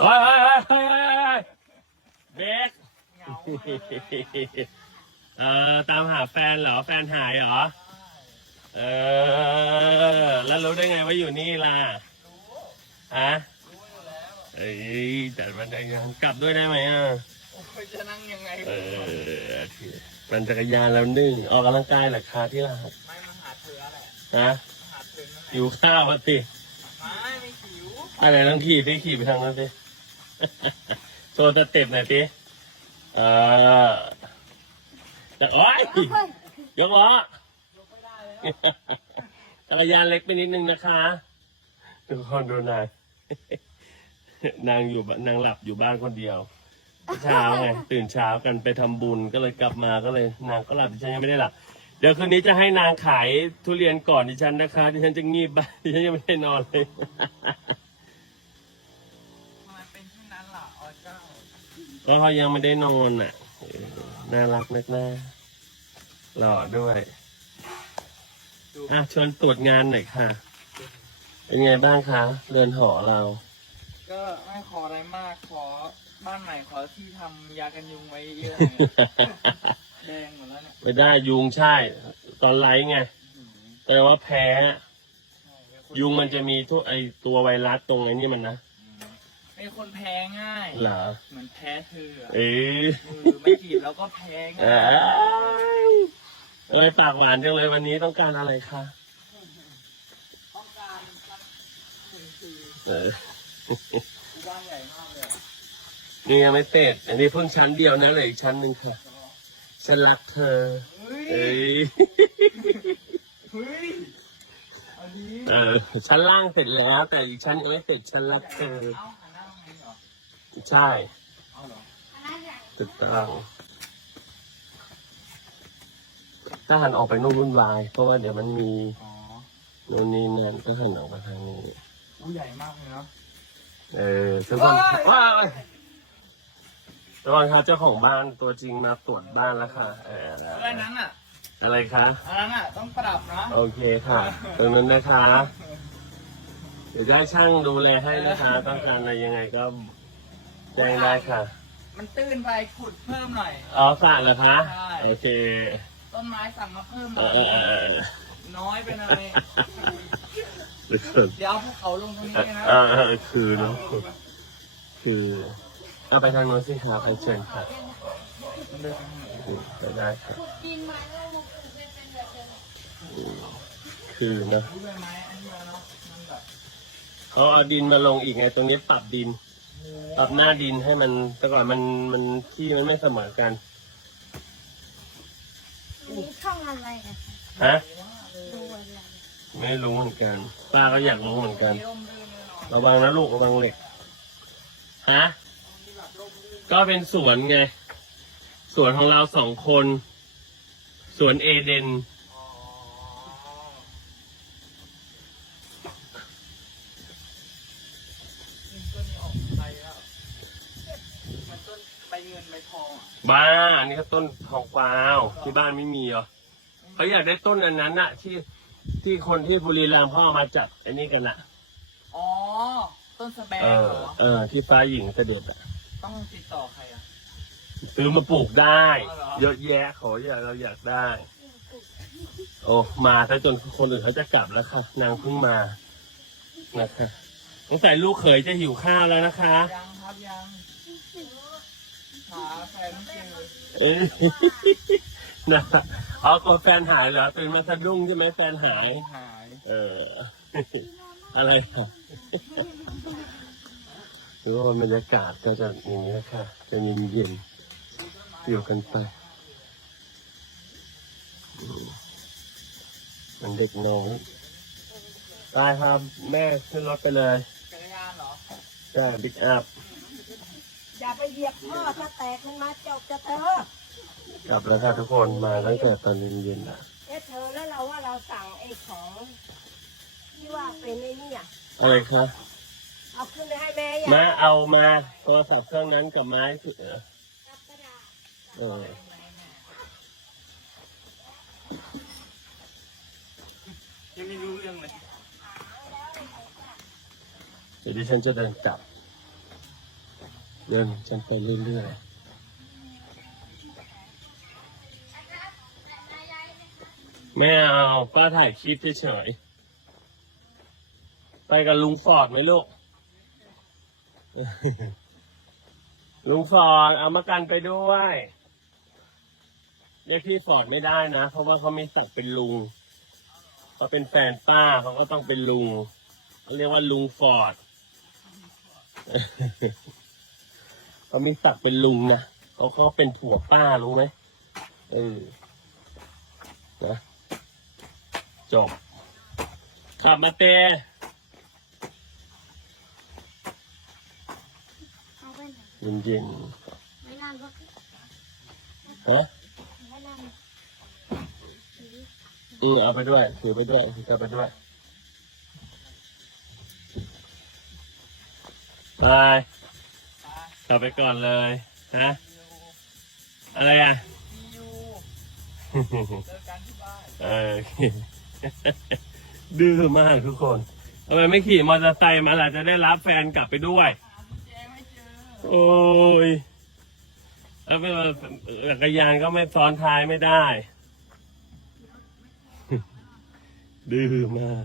เฮ้ยเฮ้ยเฮ้ยเฮ้ยเฮ้ยเบกเออตามหาแฟนเหรอ แฟนหายเหรอ เออ แล้วรู้ได้ไงว่าอยู่นี่ล่ะฮะรู้อยู่แล้วเอ้ยแต่มันจะยังกลับด้วยได้ไหมอะจะนั่งยังไง เออมันจักรยานแล้วนึ่งออกกำลังกายเหรอคะที่รักไม่มาหาเธอแหละฮะมาหาเธอนั่นแหละหิวข้าวอะสิไม่ไม่หิวอะไรต้องขี่สิขี่ไปทางนั้นสิ โชว์สเต็ปหน่อยสิเออแต่โอ้ยยกล้อยกไม่ได้จักรยานเล็กไปนิดนึงนะคะทุกคนดูนางนางอยู่บ้านนางหลับอยู่บ้านคนเดียว เช้าไงตื่นเช้ากันไปทำบุญก็เลยกลับมาก็เลย นางก็หลับดิฉันยังไม่ได้หลับเดี๋ยวคืนนี้จะให้นางขายทุเรียนก่อนดิฉันนะคะดิฉันจะงีบบ้านดิฉันยังไม่ได้นอนเลย เป็นเช่นนั้นล่ะออเจ้าก็เขายังไม่ได้นอนอะเออน่ารักนักหน้าหล่อด้วยดูอะชวนตรวจงานหน่อยค่ะ เป็นไงบ้างคะเดินหอเรา ก็ไม่ขออะไรมากขอบ้านใหม่ขอที่ทำยากันยุงไว้เยอะหน่อยแดงหมดแล้วเนี่ยไม่ได้ยุงใช่ ตอนไลฟ์ไง อืมแต่ว่าแพ้ ใช่เป็นคยุงมันจะมีทุกไอตัวไวรัสตรงไอ้นี่มันนะอืม เป็นคนแพ้ง่าย เหรอเหมือนแพ้เธออะเอ้ยมือไม่จีบแล้วก็แพ้เอ้ง่ายยเอ้ยปากหวานจังเลยวันนี้ต้องการอะไรคะต้องการการถึงคือเออบ้านใหญ่มากเลยอะนี่ยังไม่เสร็จอันนี้เพิ่งชั้นเดียวนะเหลยอีกชั้นหนึ่งค่ะฉันรักเธอ เฮ้ยเอ้ย เฮ้ยอันนี้เออชั้นล่างเสร็จแล้ว แต่อีกชั้นยังไม่เสร็จฉันรักเธอ เอ้า ใช่เอาเหรอถูกต้องถ้าหันออกไปนู่นวุ่นวาย เพราะว่าเดี๋ยวมันมีอ๋อนู่นนี่นั่นก็หันออกมาทางนี้อู้ใหญ่มากเลยเนาะเออทุกคนโอ้ยว้ายทุกคนครับเจ้าของบ้านตัวจริงมาตรวจบ้านแล้วค่ะเออแล้วอันนั้นอะอะไรคะ อันนั้นอะต้องประดับนะโอเคค่ะ ตรงนั้นนะคะ เดี๋ยวจะให้ช่างดูแลให้นะคะ ต้องการอะไรยังไงก็ แจ้งได้ค่ะ มันตื้นไปขุดเพิ่มหน่อย อ๋อสระเหรอคะใช่ โอเค ต้นไม้สั่งมาเพิ่มหเอน่ออยเออเออเออน้อยไปหน่อยเดี๋ยวก่อนเดี๋ยวเอาภูเขาลงตรงเอนี้อนะเออเออคือเนอะคือเอาไปทางโน้นสิครับไปเชิญค่ะมันเดินทางไหนอืมไปได้ค่ะกินมาแล้วมาปลูกเป็นเป็นแบบเดิมคือเนอะ รู้ใบไม้อันนี้แล้วเนาะมันแบบเขาเอาดินมาลงอีกไงตรงนี้ปรับดินโอ้ ปรับหน้าดินให้มันแต่ก่อนมันมันที่มันไม่เสมอกันมีช่องอะไรกันฮะดูอะไรไม่รู้เหมือนกันป้าก็อยากรู้เหมือนกันมีร่มรื่นแน่นอนระวังนะลูกระวังเหล็กฮะที่แบบร่มรื่นก็เป็นสวนไง สวนของเราสองคน สวนเอเดนอ๋อนี่ต้นนี้ออกไปแล้วมันต้นใบเงินใบทองอะบ้าอันนี้ก็ต้นทองกวาวที่บ้านไม่มีเหรอเขาอยากได้ต้นอันนั้นอะที่ที่คนที่บุรีรัมย์พ่อเอามาจัดอันนี้กันอะอ๋อ ต้นสแบงเอเหอรอ เออ ที่ฟ้าหญิงเสด็จอะต้องติดต่อใครอะ ซื้อมาปลูกได้ อ๋อเหรอ เยอะแยะขออยากเราอยากได้ โอ้มาซะจนคนอื่นเขาจะกลับแล้วค่ะ นางเพิ่งมานะคะสงสัยลูกเขยจะหิวข้าวแล้วนะคะ ยังครับยัง หาแฟนไม่เจอเอ้ยนะเอาตัวแฟนหายเหรอตื่นมาสะดุ้งใช่ไหมแฟนหาย หายเออ อะไรอะหรือว่าบรรยากาศก็จะอย่างนี้ค่ะ จะเย็นเย็นๆอยู่กันไปอืมมันเด็กน้อยตายครับ แม่ขึ้นรถไปเลย จักรยานเหรอใช่บิ๊กอัพ อย่าไปเหยียบพ่อถ้าแตกลงมาจบจะเธอกลับแล้วค่ะทุกคนมาตั้งแต่ตอนเย็นๆอะเอ๊ะเธอแล้วเราว่าเราสั่งไอ้ของที่ว่าเป็นไอ้นี่อะอะไรคะเอาขึ้นไปให้แม่ยังมาเอามาโทรศัพท์เครื่องนั้นกับไม้ที่เออกับกระดาษเออยังไม่รู้เรื่องเลยเดี๋ยวดิฉันจะเดินกลับ เดินฉันไปเรื่อยๆไม่เอาป้าถ่ายคลิปเฉยๆไปกับลุงฟอร์ดไหมลูก ลุงฟอร์ดเอามากันไปด้วยเรียกพี่ฟอร์ดไม่ได้นะ เพราะว่าเขามีศักดิ์เป็นลุงเขาเป็นแฟนป้าเขาก็ต้องเป็นลุงเขาเรียกว่าลุงฟอร์ด เขามีศักดิ์เป็นลุงนะเขาเขาเป็นผัวป้ารู้ไหมเออนะจบขับมาเตะเอาไปไหนเย็นเย็นไม่นานเพราะๆฮะไม่นานอือเอาไปด้วยถือไปด้วยถือไปด้วยไป กลับไปก่อนเลยนะอะไรอะมีอยู่เจอกันที่บ้านเออดื้อมากทุกคนทำไมไม่ขี่มอเตอร์ไซค์มาล่ะจะได้รับแฟนกลับไปด้วยหากุญแจไม่เจอโอ้ยแล้วเป็นจักรยานก็ไม่ซ้อนท้ายไม่ได้ ดื้อมาก